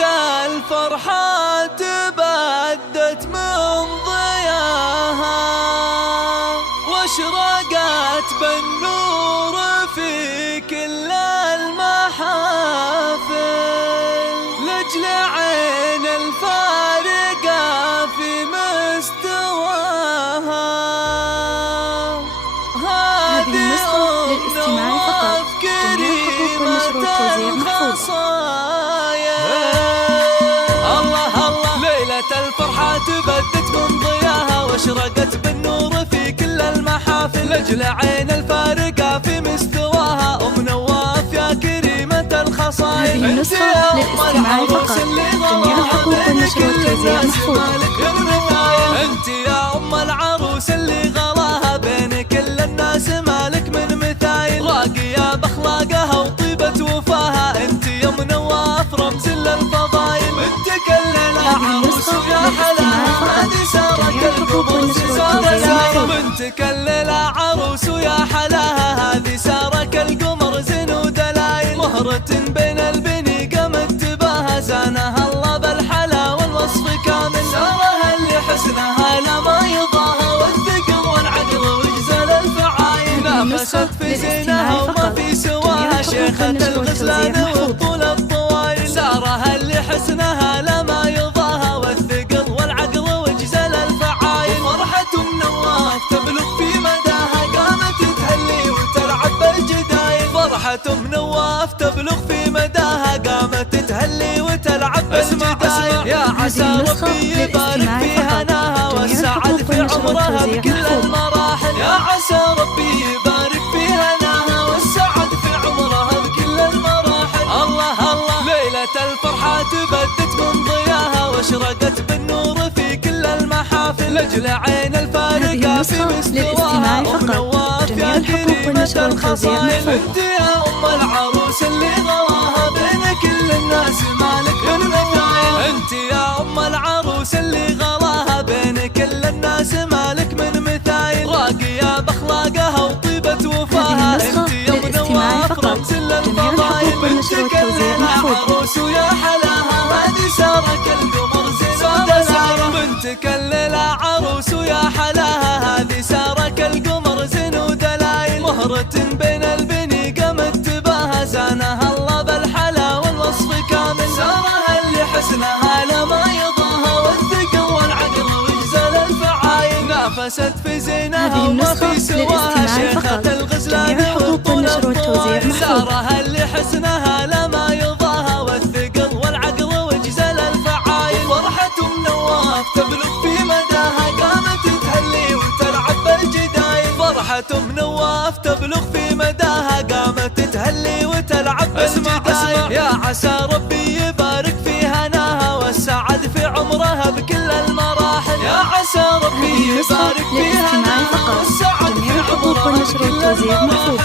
الفرحة تبدت من ضياها واشرقت بالنور في كل المحافل لأجل عين الفارقة في مستواها. هذه النسخة للاستماع فقط. جميع حقوق النشر والتوزيع محفوظة. الفرحة تبدت من ضياها واشرقت بالنور في كل المحافل لأجل عين الفارقة في مستواها. أم نواف يا كريمة الخصائل، هذه النسخة للاستماع فقط. جميع حقوق النشر والتوزيع محفوظة. أنت يا أم العروس اللي غلاها بين كل الناس مالك من مثايل راقية بأخلاقها وطيبة وفاها. أنت يا أم نواف رمز للفضايل، انت كلنا عروس يا حلاها هذه سارك القمر زين. بنت كلنا عروس يا حلاها هذه سارك القمر زين ودلايل. مهرة بين البني قامت تباها زانها الله بالحلا والوصف كامل. سارها اللي حسنها لما يضاها والثقل والعقل وجزل الفعايل. نافست في زينها وما في سواها شيخة الغزلان وطول الطوايل. سارها اللي حسنها لما يضاها والثقل والعقل وجزل الفعايل. فرحة نواف تبلغ في مداها قامت تهلي وتلعب بالجدايل. فرحة نواف تبلغ في مداها قامت تهلي وتلعب بالجدايل. يا عسى ربي يبارك في هناها والسعد في عمرها بكل المراحل. يا عسى ربي يبارك في هناها والسعد في عمرها بكل المراحل. الله الله ليلة الفرحة تبدت من ضياها واشرقت بالنور في كل المحافل لأجل عين الفارقة في مستواها. أم نواف يا كريمة الخصائل، انت يا أم العروس اللي غلاها بين كل الناس مالك من مثايل. انت يا أم العروس اللي غلاها بين كل الناس مالك من مثايل راقية بأخلاقها وطيبة وفاها. انت يا أم نواف رمز للفضايل، بنت كلنا عروس ويا حلاها هذه سارك القمر زين ودلايل. بنت كلنا عروس ويا حلاها هذه سارك القمر زين ودلايل. مهرة بين البني قامت تباها زانها الله بالحلا والوصف كامل. سارها اللي حسنها لما يضاها والثقل والعقل وجزل الفعايل. نافست في زينها وما في سواها شيخة الغزلان وطول الطوايل. سارها اللي حسنها لما يضاها والثقل والعقل وجزل الفعايل. فرحة نواف تبلغ في مداها قامت تهلي وتلعب بالجدايل. فرحة نواف تبلغ في مداها قامت تهلي وتلعب بالجدايل. يا عسى ربي يبارك في هناها والسعد في عمرها بكل المراحل. يا عسى ربي يبارك في هناها والسعد في عمرها بكل المراحل.